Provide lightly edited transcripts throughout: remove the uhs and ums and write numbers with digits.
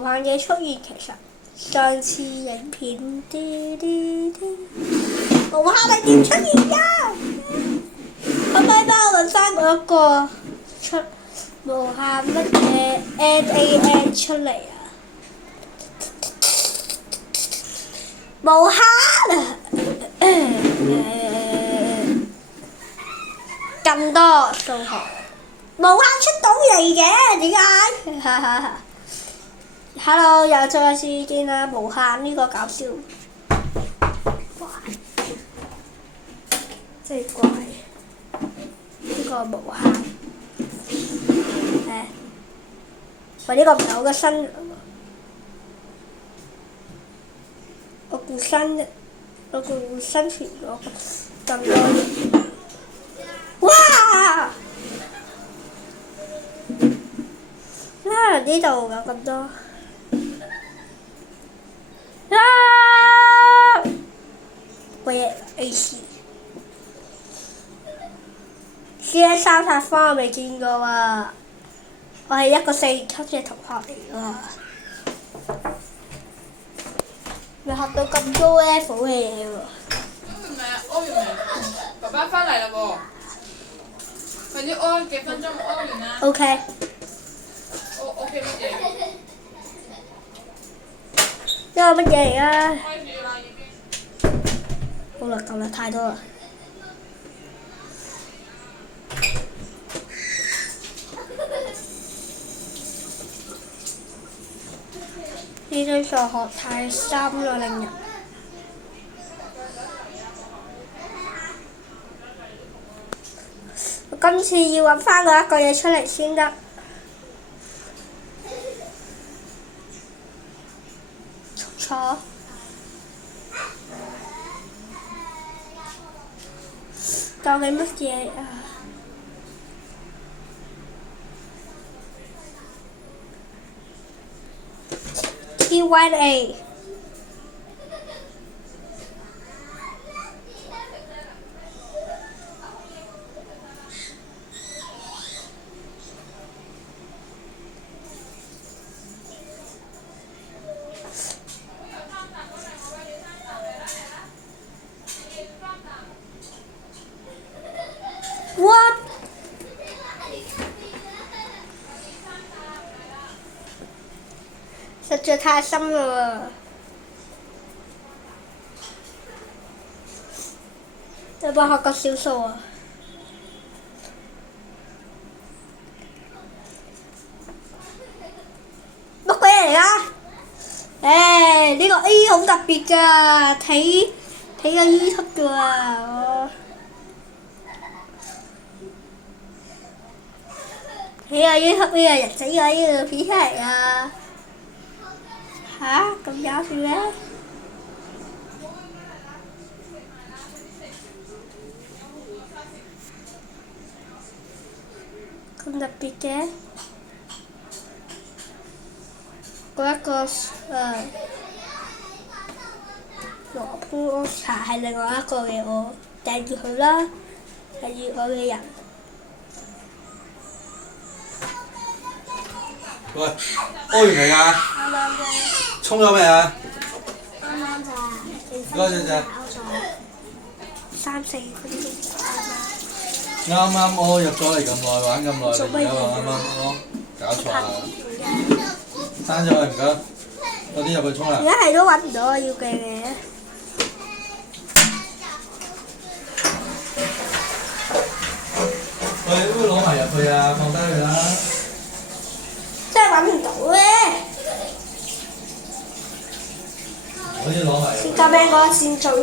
無限嘅出現其實上次影片無限係點出現㗎？可唔可以幫我揾翻嗰一個出無限乜嘢 NAN 出嚟啊？無限啊！咁多數學，無限出到嚟嘅點解？Hello， 又再一次見啦！無限呢個搞笑，怪，真係怪。呢個無限，喂，呢個唔係我嘅新娘喎。我估生存咗咁多年。哇！呢度有咁多。我嘢 AC。CS 三塔方我未見過喎，我係一個4年級嘅同學嚟㗎。未學到咁高 level 嘅嘢喎。屙完未？爸爸返嚟啦喎！快啲屙幾分鐘，屙完啦。OK。OK 乜嘢？呢個乜嘢嚟啊？開住啦已經。好啦，夠啦，太多啦。呢堆數學太深啦，令人。我今次要揾翻嗰一個嘢出嚟先得。錯。究竟乜嘢啊？T1A。What？ 實在太深啦喎！有冇學過小數啊？乜鬼嚟㗎？呢個 A 好特別㗎，睇個 YouTube 㗎喎。睇下 YouTube 呢個人整咗呢個片出嚟啊！嚇咁搞笑嘅？咁特別嘅？嗰一個羅布茶係另外一個嘅我訂住佢啦，係住我嘅人。喂，屙完未啊？啱啱啫。沖咗未啊？啱啱咋？唔該曬謝。 3、4分鐘啱啱屙入咗嚟咁耐，玩咁耐，而家話啱啱屙，搞錯啊！閂咗佢唔該，快啲入去沖涼。而家係都揾唔到我要嘅嘢。喂，你都攞埋入去啊！放低佢啦。真係揾唔到嘅。我先攞埋。先交俾我先做啊！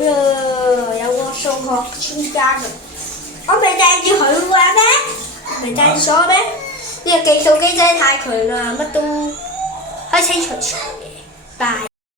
有個數學專家㗎，我未掟住佢嘅咩？未掟咗咩？呢個計數機真係太強啦，乜都可以清除嘅。拜。